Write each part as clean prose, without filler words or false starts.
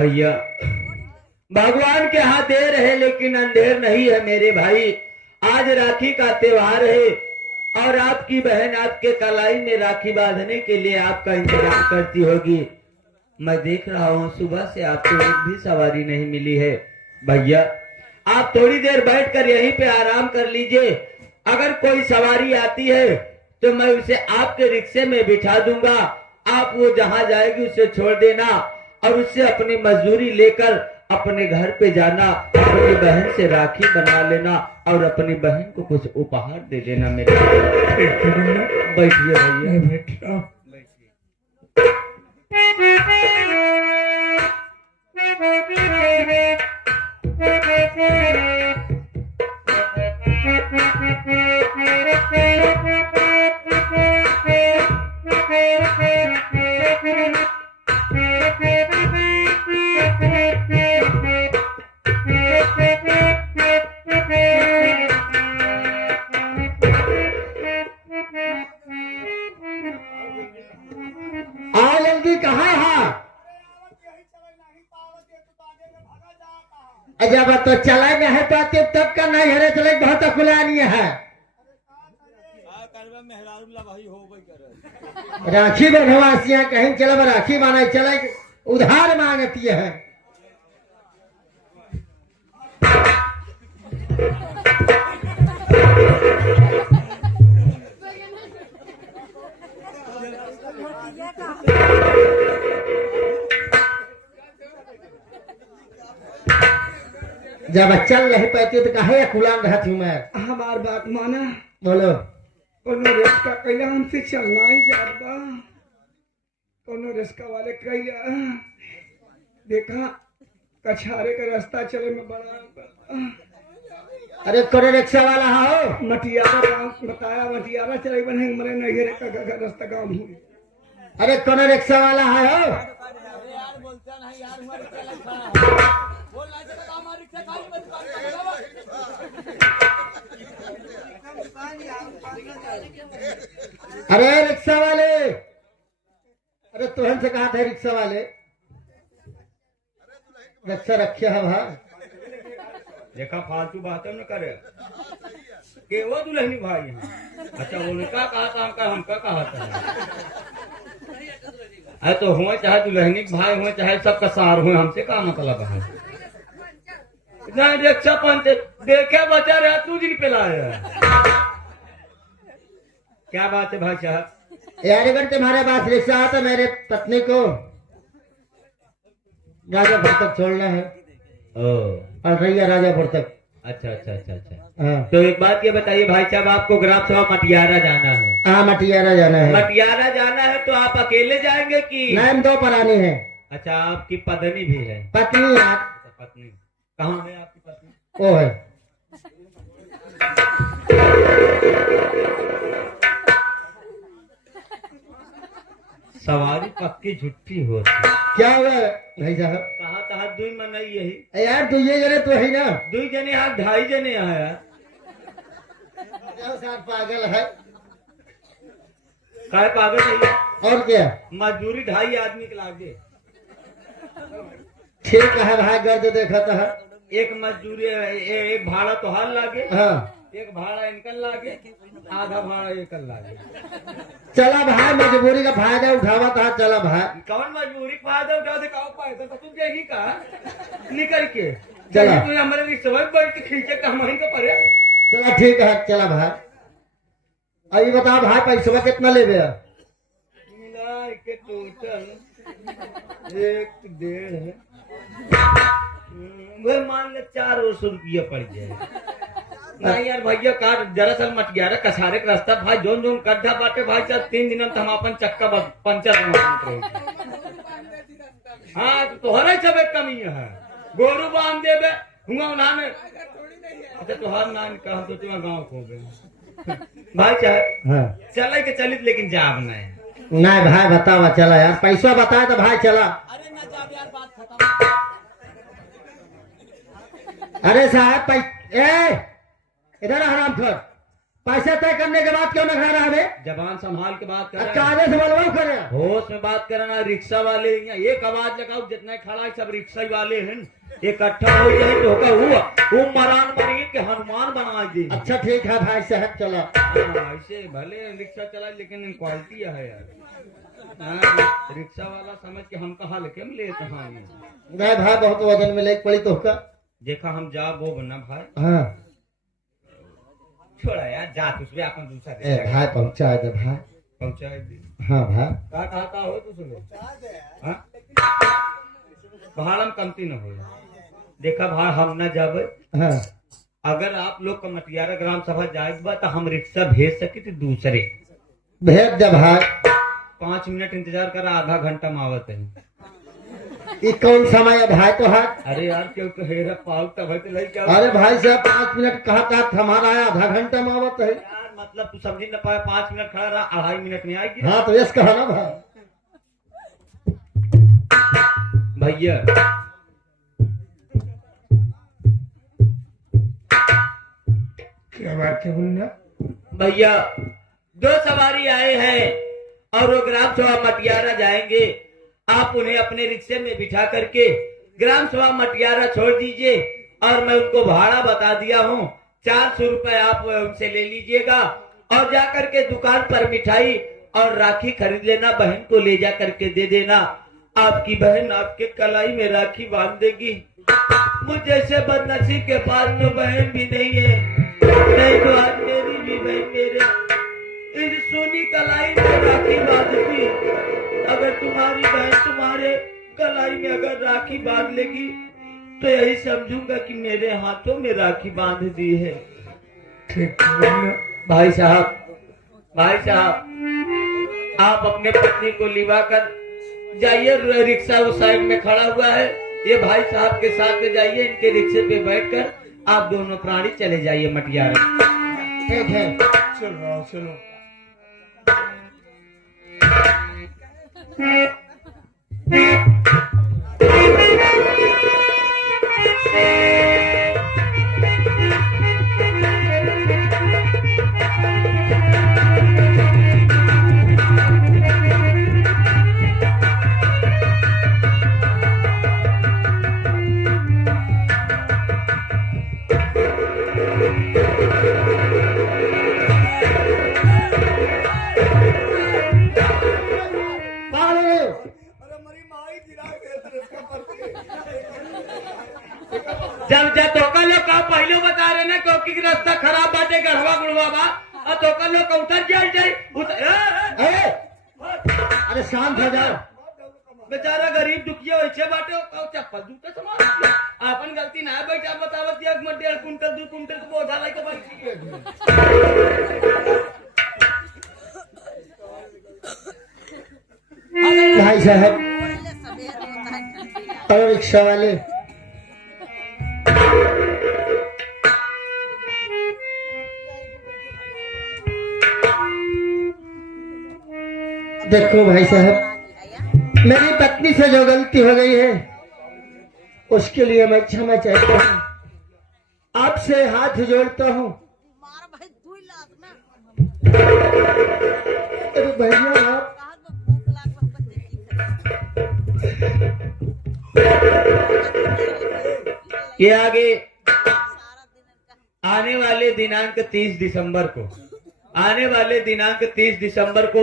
भैया भगवान के हाथ देर है लेकिन अंधेर नहीं है मेरे भाई। आज राखी का त्योहार है और आपकी बहन आपके कलाई में राखी बांधने के लिए आपका इंतजार करती होगी। मैं देख रहा हूँ सुबह से आपको एक भी सवारी नहीं मिली है। भैया आप थोड़ी देर बैठकर यहीं पे आराम कर लीजिए। अगर कोई सवारी आती है तो मैं उसे आपके रिक्शे में बिठा दूंगा। आप वो जहां जाएगी उसे छोड़ देना और उससे अपनी मजदूरी लेकर अपने घर पे जाना, अपनी बहन से राखी बनवा लेना और अपनी बहन को कुछ उपहार दे देना। मेरे बैठिए भैया, बैठिए। जब तो चला नहीं पाते तब का नहीं हरे चले बहुत खुला नहीं है। राखी बंधवासियां कहीं चले राखी माना चले उधार मांगती है। जब चल नहीं पाती तो कहे खुला रहती हूँ मैं। हमार बात माना, बोलो। कोनो रिक्शा कैला हमसे चलना ही जाता। कोनो रिक्शा वाले कैला देखा कछारे का रास्ता चले में बड़ा। अरे कोनो रिक्शा वाला हो मटियारा गाँव बताया, मटियारा चले बने मरे नहीं का रास्ता गाँव हुई। अरे कोनो रिक्शा वाला है हो अरे रिक्शा वाले, अरे तुहन से कहा था रिक्शा वाले रिक्शा रखे है भाई। देखा फालतू बातें न करे के वो दुल्हनी भाई हैं। अच्छा उनका कहा था हमका कहा था। अरे तो हुए चाहे दुल्हनी भाई हुए चाहे सबका सार हुए, हमसे क्या मतलब है। इतना रिक्शा पहनते देखे बचा रहा तू जिन पे लाया। क्या बात है भाई साहब। यार अगर तुम्हारे पास रिक्शा है तो मेरे पत्नी को राजापुर तक छोड़ना है। और भैया राजापुर तक। अच्छा अच्छा अच्छा अच्छा। हाँ। तो एक बात ये बताइए भाई साहब, आपको ग्राम सभा मटियारा जाना है। हाँ मटियारा जाना है। मटियारा जाना है तो आप अकेले जाएंगे कि नाम दो परानी है। अच्छा आपकी पत्नी भी है। पत्नी आप पत्नी कहाँ है आपकी पत्नी? वो है सवारी पक्की झुट्टी होती। क्या हुआ भाई साहब? कहा था दुई मन नहीं यही यार तू ये जने तो है ना, दुई जने आप 2.5 जने आया। पागल है। काय पागल नहीं है और क्या मजदूरी 2.5 आदमी के लागे। ठीक है भाई गर्द देखा था। एक मजदूरी एक भाड़ा तो हाल लागे। हाँ एक भाड़ा इनकल लागे, आधा भाड़ा एकल लागे। चला भाई मजबूरी का फायदा उठावा था। चला भाई कौन मजबूरी का फायदा उठाते कहो पैसा तो तुम यही का निकल के चला तू हमारे रिक्शा बैठ के खींचे कमाई का पड़े। चला ठीक है। चला भाई अभी बताओ भाई पैसा कितना ले गया? मिला के टोटल 1.5 है। वह मान ले 400 रुपया पड़ जाए। नहीं यार भैया कार दरअसल मटियारा कसारे का रास्ता भाई जोन जोन गड्ढा बाटे भाई साहब 3 दिन हम अपन चक्का पंचर। हाँ तो तोहरा सब एक कमी है। गोरू बांध देवे हुआ उन्होंने। अच्छा तुहार नाम कहा तो तुम्हारा गाँव खो गए भाई साहब। हाँ चले के चलित लेकिन जाब नहीं। नहीं भाई बतावा चला यार पैसा बताए तो भाई चला। अरे ना जाब यार बात खत्म। अरे साहब इधर आराम कर। पैसा तय करने के बाद क्यों नखरा रहा है बे? जबान संभाल के बात कर अच्छा रहा है। आगे से बोलवाओ करे। होश में बात करना। रिक्शा वाले यहाँ एक आवाज लगाओ, जितना खड़ा है सब रिक्शा वाले हैं, इकट्ठा हो जाए तो होगा हुआ वो मरान मरी के हनुमान बना दे। अच्छा ठीक है भाई साहब चलो। हाँ, ऐसे भले रिक्शा चला लेकिन क्वालिटी है यार। हाँ, रिक्शा वाला समझ के हम कहा लेके हम लेते हैं। नहीं भाई बहुत वजन में लेके पड़ी तो का। देखा हम जा वो बना भाई। हाँ छोड़ा यार जा उसमें अपन दूसरा ए भाई पहुंचा दे भाई। पहुंचाए दी। हाँ भाई का हो तो सुनो। हाँ? भाड़ा में कमती न हो। देखा भाई हम न जावे। हाँ अगर आप लोग का मटियारा ग्राम सभा जाएगा तो हम रिक्शा भेज सके थे दूसरे। भेज दे भाई। 5 मिनट इंतजार कर, आधा घंटा में आवत है। ये कौन समय है भाई तो है? अरे यार क्यों हेरा पाल तब तो नहीं क्या। अरे भाई साहब 5 मिनट कहा था हमारा आया आधा घंटा में आवत है। यार मतलब तू समझ न पाए, 5 मिनट खड़ा रहा, 2.5 मिनट में आएगी। हाँ तो यस कहा ना भाई। भैया क्या बात है मुन्ना? भैया 2 सवारी आए हैं और वो ग्राम सभा मटियारा जाएंगे। आप उन्हें अपने रिक्शे में बिठा करके ग्राम सभा मटियारा छोड़ दीजिए और मैं उनको भाड़ा बता दिया हूँ। 400 रुपए आप उनसे ले लीजिएगा और जा करके दुकान पर मिठाई और राखी खरीद लेना। बहन को ले जा करके दे देना। आपकी बहन आपके कलाई में राखी बांध देगी। मुझ जैसे बदनसीब के पास तो बहन भी नहीं है, नहीं तो आज मेरी भी बहन मेरे इस सोनी कलाई में राखी बांधती। अगर तुम्हारी बहन तुम्हारे कलाई में अगर राखी बांध लेगी तो यही समझूंगा कि मेरे हाथों में राखी बांध दी है। ठीक है मुन्ना। भाई साहब आप अपने पत्नी को लिवा कर जाइए। रिक्शा उस साइड में खड़ा हुआ है, ये भाई साहब के साथ में जाइए। इनके रिक्शे पे बैठकर आप दोनों प्राणी चले जाइए मटियारा। ठीक है चलो आओ, चलो। जब तोका लोग का पहले बता रहे ना क्योंकि रास्ता खराब बाटे, गढ़वा गुड़वा बा और तोका लोग का उतर जाए अरे शांत हो जाओ। बेचारा गरीब दुखिया वैसे बाटे चप्पल जूता समान अपन गलती ना है। बेटा बतावत 1.5 कुंटल 2 कुंटल को बोझा लेके बैठी। भाई साहब और रिक्शा वाले देखो भाई साहब मेरी पत्नी से जो गलती हो गई है उसके लिए मैं क्षमा चाहता हूँ। आपसे हाथ जोड़ता हूँ। अरे भैया आप ये आगे आने वाले दिनांक 30 दिसंबर को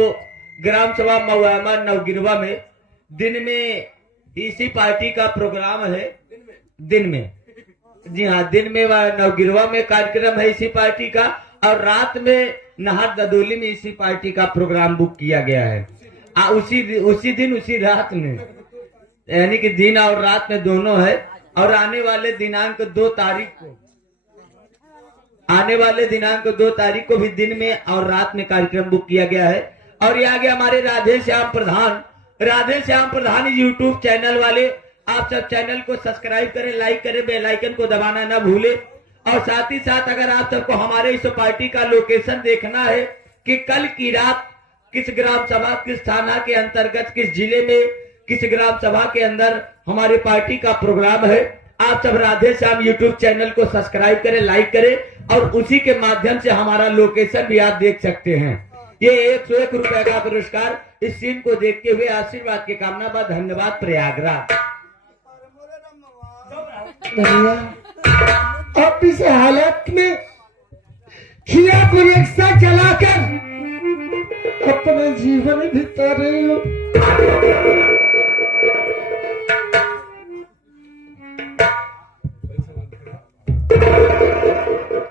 ग्राम सभा महुआमा नवगिरवा में दिन में इसी पार्टी का प्रोग्राम है। दिन में, जी हाँ, दिन में नवगिरवा में कार्यक्रम है इसी पार्टी का और रात में नाहर ददोली में इसी पार्टी का प्रोग्राम बुक किया गया है। उसी दिन उसी रात में, यानी कि दिन और रात में दोनों है। और आने वाले दिनांक 2 तारीख को भी दिन में और रात में कार्यक्रम बुक किया गया है। और ये आगे हमारे राधे श्याम प्रधान यूट्यूब चैनल वाले, आप सब चैनल को सब्सक्राइब करें, लाइक करें, बेल आइकन को दबाना ना भूले। और साथ ही साथ अगर आप सबको हमारे इस पार्टी का लोकेशन देखना है कि कल की रात किस ग्राम सभा, किस थाना के अंतर्गत, किस जिले में, किस ग्राम सभा के अंदर हमारे पार्टी का प्रोग्राम है, आप सब राधे श्याम यूट्यूब चैनल को सब्सक्राइब करें, लाइक करें और उसी के माध्यम से हमारा लोकेशन भी आप देख सकते हैं। ये 101 रुपए का पुरस्कार इस सीन को देखते हुए आशीर्वाद की कामना बा। धन्यवाद प्रयागराज। भैया आप इस हालत में खिया को रिक्शा चलाकर अपना जीवन बिता रही हो।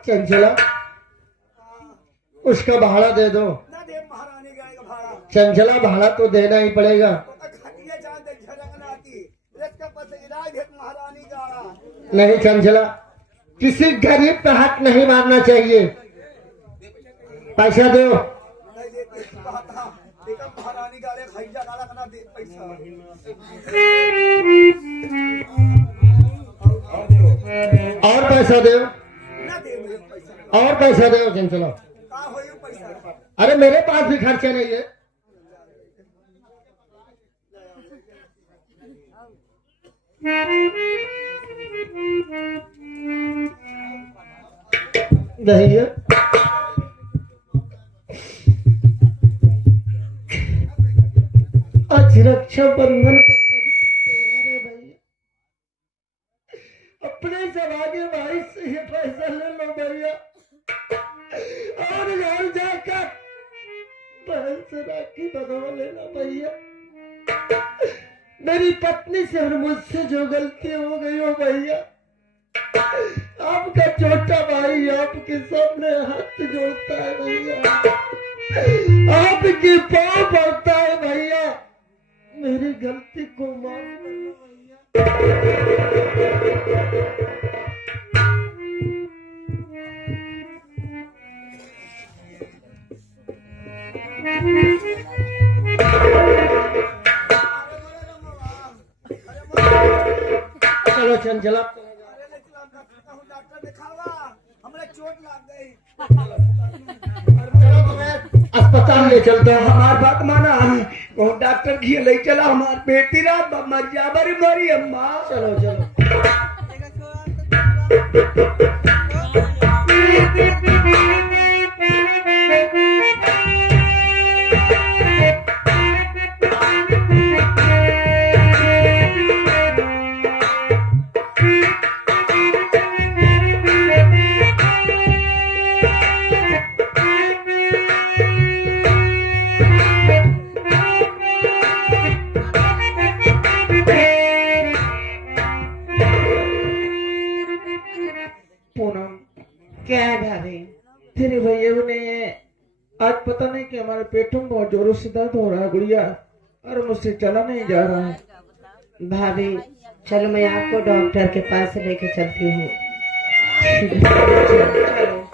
चंचला उसका भाड़ा दे दो। ना दे महारानी गाय का भाड़ा चंचला भाड़ा तो देना ही पड़ेगा। खटिया चाहते झरकना आती इसका पस इलाज है महारानी गाड़ा नहीं चंचला, किसी गरीब पे हाथ नहीं मारना चाहिए। पैसा दो। नहीं देते बात था देखा महारानी गाड़े खैजा गाड़ा कना दे पैसा और पैसा दो। ना दे मुझे पैसा और पैसा दो चंचला। का होई पैसा अरे मेरे पास भी खर्चा नहीं है। भैया आज रक्षाबंधन का पवित्र त्योहार है भैया। अपने सौभाग्य भाई से ये पैसा ले लो भैया और घर जाकर बहन से राखी बंधवा लेना भैया। मेरी पत्नी से और मुझसे जो गलती हो गई हो भैया, आपका छोटा भाई आपके सामने हाथ जोड़ता है भैया, आपके पाँव पड़ता है भैया। मेरी गलती को माफ करना चलो चंचला डॉक्टर दिखावा हमारे चोट लग गई चलो तुम्हें अस्पताल ले चलते हैं। हमार बात माना वो डॉक्टर की ले चला हमार बेटी रात मर जा बरी मरी अम्मा चलो चलो क्या है भाभी? तेरे भैया ने आज पता नहीं कि हमारे पेटों में बहुत जोरों से दर्द हो रहा है गुड़िया, और मुझसे चला नहीं जा रहा है। भाभी चलो मैं आपको डॉक्टर के पास लेके चलती हूँ। चलो।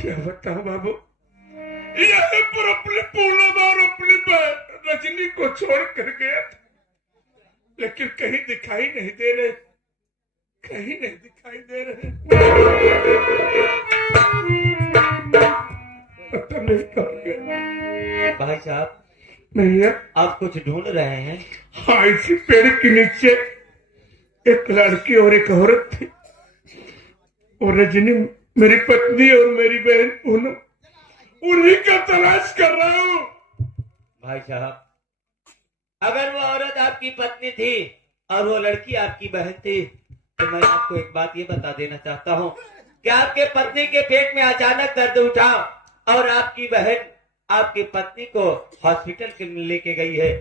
क्या बताऊं बाबू, यहाँ पर अपने पूनम और अपनी बहन रजनी को छोड़ कर गया था, लेकिन कहीं दिखाई नहीं दे रहे, कहीं नहीं दिखाई दे रहे। पता नहीं कहाँ गए। भाई साहब नहीं है, आप कुछ ढूंढ रहे हैं? हाँ, इसी पेड़ के नीचे एक लड़की और एक औरत थी, और रजनी मेरी पत्नी और मेरी बहन पूनम, उन्हीं का तलाश कर रहा हूँ। भाई साहब अगर वो औरत आपकी पत्नी थी और वो लड़की आपकी बहन थी, तो मैं आपको एक बात ये बता देना चाहता हूँ कि आपके पत्नी के पेट में अचानक दर्द उठा और आपकी बहन आपकी पत्नी को हॉस्पिटल के लेके गई है।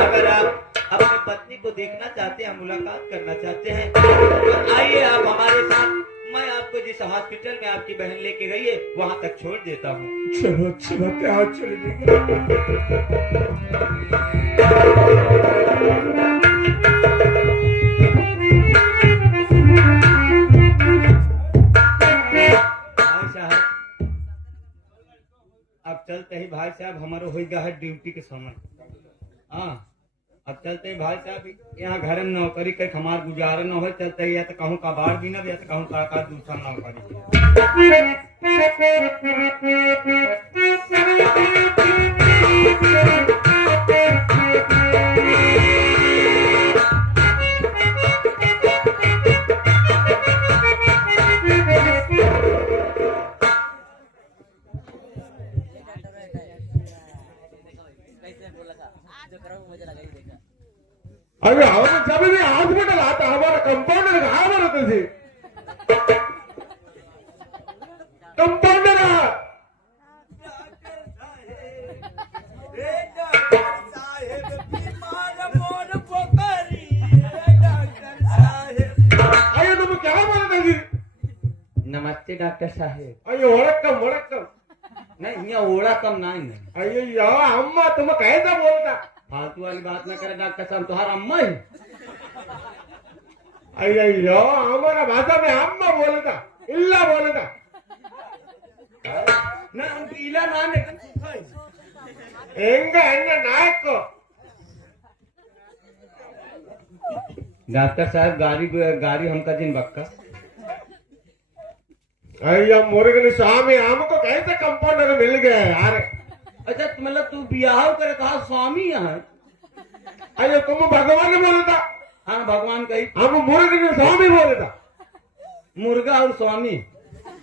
अगर आप अपने पत्नी को देखना चाहते हैं, मुलाकात करना चाहते हैं, तो आइए आप हमारे साथ। मैं आपको जिस हॉस्पिटल में आपकी बहन लेके गई है वहां तक छोड़ देता हूँ। चलो अच्छी बात है, आज चले जाएंगे। भाई साहब अब चलते चलते ही भाई साहब, हमारो हो गया है ड्यूटी के समय। हाँ, अब चलते ही भाई साहब, यहाँ घर में नौकरी के हमार गुजारा न हो, चलते ही या तो कहूँ कबाड़ भी ना, या तो कहूँ का दूसरा नौकरी। अरे हमारे जब भी हॉस्पिटल आता हमारा कंपाउंडर कहा बरत थे, कंपाउंडर अरे तुम क्या बोलते थे? नमस्ते डॉक्टर साहेब। अरे वड़क्कम नहीं, यहाँ ओड़ा कम नहीं है। अरे यार अम्मा तुम कैसा बोलता? फालतू वाली बात न करे डॉक्टर साहब, तुम्हारा अम्मा है। अरे यार हमारा भाषा में अम्मा बोलता, इल्ला बोलता ना, इला नाम एंगा अन्ना नायक को। डॉक्टर साहब गाड़ी हमका जिन बक्का। अरे मुर्गन स्वामी हमको कैसे कंपाउंडर मिल गया यार? अच्छा, मतलब तू बियाह करे कहा स्वामी यहाँ? अरे तुम भगवान बोलता, हाँ भगवान कही, हम मुर्गन स्वामी बोलता। मुर्गा और स्वामी।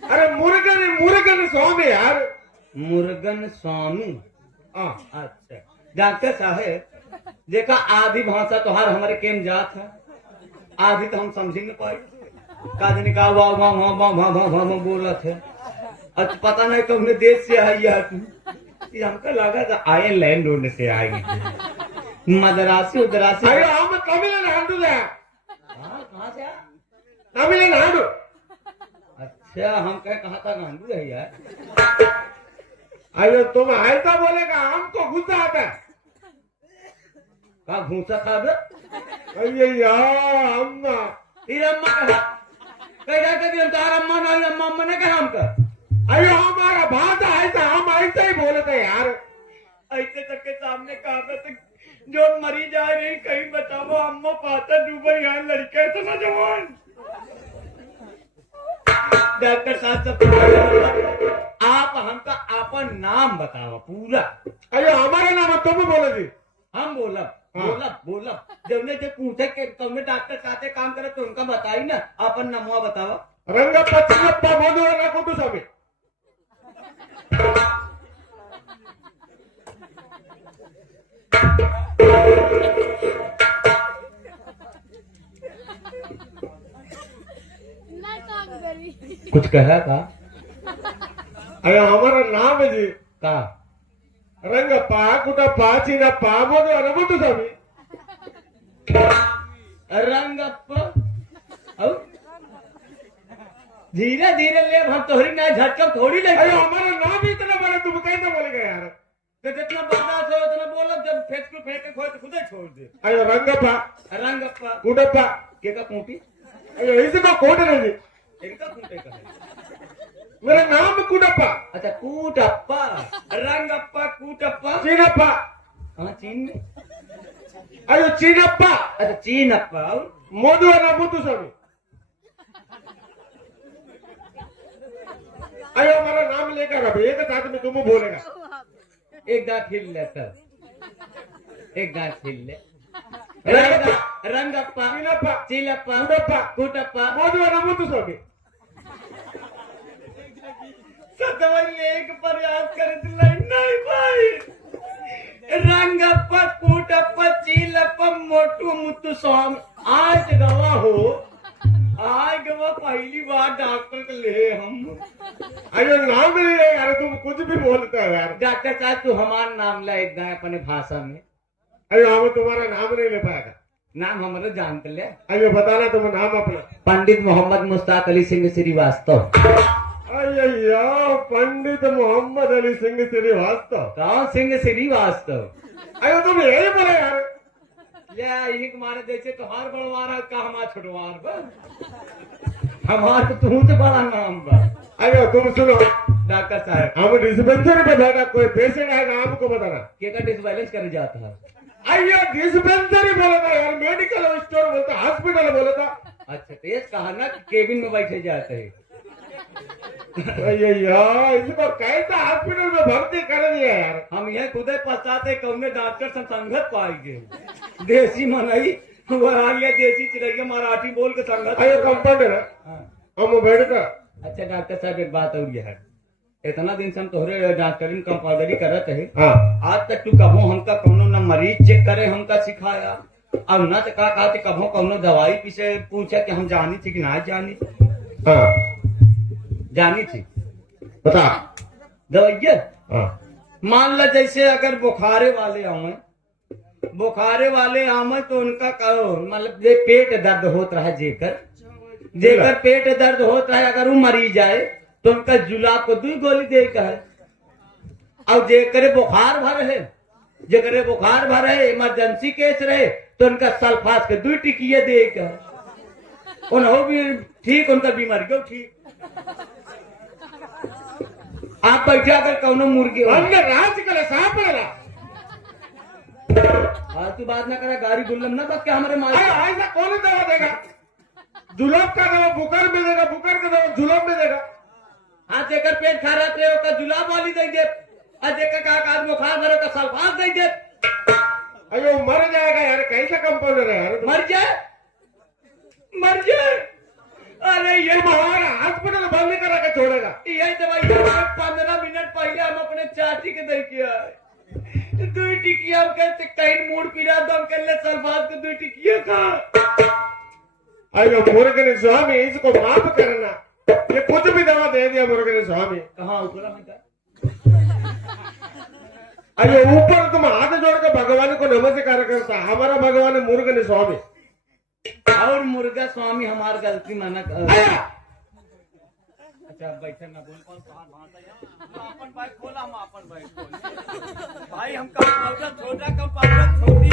अरे मुर्गन स्वामी यार। मुर्गन स्वामी। हाँ अच्छा डॉक्टर साहब, देखा आधी भाषा तो हमारे केम जात है, आधी तो हम समझ नहीं पाए। काजनी का वाह वाह वाह वाह वाह वाह वाह बोला थे। अच्छा पता नहीं कब देश से आई है तू? हमको लगा था आयरलैंड रोड से आएंगे, मदरासी उदरासी। अरे हम तमिलनाडु से। कहाँ से? तमिलनाडु। अच्छा, हम कहा था गांडू है यार। अरे तुम ऐसा बोलेगा हमको गुस्सा आता है। कहा भूसा खा दे? अरे यार अम्मा, ये अम्मा कहा कह दिया तार अम्मा नहीं, अम्मा अम्मा ने कहा हमका। अरे हमारा भाषा ऐसा, हम ऐसा ही बोलते यार। ऐसे सबके सामने कहा था जो मरी जा रही, कहीं बताओ अम्मा पाता डूबा यहाँ लड़का तो ना जवान। डॉक्टर साहब सब आप हमका अपन नाम बताओ पूरा। अरे हमारा नाम तुम बोले थी। हम बोलब हाँ। बोलब जब ने जो पूछे के तुमने डॉक्टर साथे काम करे तो उनका बताई ना, अपन नमवा बताओ। रंगप्पा चिन्नप्पा मधुरा कुटु स्वामी। कुछ कहा था? अरे हमारा नाम है जी का रंगप्पा कुटप्पा चिन्नप्पा मधुरा कुटु स्वामी। रंगप्पा धीरे धीरे ले, हम तोहरी ना झटकम थोड़ी ले। अरे हमारा नाम ही इतना बड़ा, तुम कैसे बोलेगा यार? तो जितना बर्दाश्त हो उतना बोलो, जब फेंक को फेंके खोए तो खुद ही छोड़ दे। अरे रंगप्पा कुटप्पा के का खूंटी? अरे इसका कोट नहीं जी, इनका खूंटे का है। मेरा नाम कुटप्पा। अच्छा कूटप्पा, रंगप्पा कूटप्पा चिन्नप्पा। हाँ चीन में। अरे चिन्नप्पा अच्छा चीनप्पा मधुरा मुतु स्वामी। अरे हमारा नाम लेकर अब एक साथ में तुम बोलेगा। एक दांत हिल ले तब, एक दांत हिल ले। रंगप्पा चिन्नप्पा चीलप्पा कुटप्पा कूटप्पा मधुरा मुतु स्वामी। सदवल एक प्रयास कर दिला नहीं भाई। रंगप्पा कूटप्पा चीलप्पा मोटू मुत्तु स्वामी। आज गवा हो, आज गवा पहली बार डॉक्टर को ले हम। अरे नाम नहीं है यार, तुम कुछ भी बोलते हो यार। डॉक्टर साहब तू हमारा नाम ला एक गाय अपने भाषा में। अरे हम तुम्हारा नाम नहीं ले पाएगा। नाम हमारा जानते ले। अरे बताना तुम नाम अपना। पंडित मोहम्मद मुश्ताक अली सिंह श्रीवास्तव। अरे यार पंडित मोहम्मद अली सिंह श्रीवास्तव। कौन सिंह श्रीवास्तव? अरे तुम यही बोले यार। ले एक मारे जैसे तो हार बड़वार का हमारा छुटवार बा। हमारा तो तुम से बड़ा नाम बा। अरे तुम सुनो, डॉक्टर साहब हम डिस्पेंसरी पे बैठा, कोई पेशेंट आएगा हमको बताना। के का डिसबैलेंस कर जाता है। अयो डिस्पेंसरी बोला था यार, मेडिकल स्टोर बोलता, हॉस्पिटल बोला था। अच्छा तो ये कहा ना कि केबिन में बैठे जाते हैं। अयो यार, इसको कैसा हॉस्पिटल में भर्ती कर दिया यार। हम यह खुदे पछताते कौने डॉक्टर से संगत पाएंगे। देसी मनई वरालिया देसी चिड़ैया मराठी बोल के संगत। अयो कंपाउंडर है, हाँ। हम बैठता। अच्छा डॉक्टर साहब एक बात और ये है, इतना दिन से हम तोहरे डॉक्टरी में कंपाउंडरी करत है। हाँ आज तक तू कभो हमका कौनो न मरीज चेक करे हमका सिखाया, और न तो का कहते कभो कौनो दवाई पीछे पूछे कि हम जानी थी कि ना जानी। हाँ जानी थी बता। दवाइया हाँ मान लो जैसे अगर बुखारे वाले आवे, बुखारे वाले आवे तो उनका कहो मतलब ये पेट दर्द होता है, जेकर पेट दर्द होता है अगर वो मरी जाए तो उनका जुलाब को 2 गोली दे का है। और जेकर बुखार भर है, जेकर बुखार भर है इमरजेंसी केस रहे तो उनका सल्फास के 2 टिकिए दे का है। उन्हों भी ठीक, उनका बीमारी को ठीक। आप बैठा अगर कौनो मुर्गी हमने राज करे साहब पड़ा। आज तू बात ना करा, गाड़ी गुल्लम ना बक के हमारे माल। ऐसा कौन दवा देगा? जुलाब का दवा बुखार में देगा, बुखार का दवा जुलाब में देगा। हाँ जेकर पेट खराब रहे का जुलाब वाली दे दे, और जेकर का बुखार भरे का सल्फास दे दे। अयो मर जाएगा यार, कैसा कंपाउंडर है यार। मर जाए, मर जाए। अरे ये हमारा हॉस्पिटल बंद करा के छोड़ेगा। यही दवाई 15 मिनट पहले हम अपने चाची के दे किया 2 टिकिया हम कहते कहीं मूड पीड़ा तो हम कहले सल्फास के 2 टिकिया खा। अयो मुर्गन स्वामी, इसको माफ करना, ये कुछ भी दवा दे दिया मुर्गन स्वामी। कहाँ ऊपर हम का? अयो ऊपर तुम हाथ जोड़ के भगवान को नमस्कार करता, हमारा भगवान है मुर्गन स्वामी। और मुर्गा स्वामी हमार गलती माना आया। अच्छा बैठे ना बोल कौन कहाँ भाषा अपन बाइक खोला, हम अपन बाइक खोल भाई, हम कंपाउंडर छोटा कंपाउंडर छोटी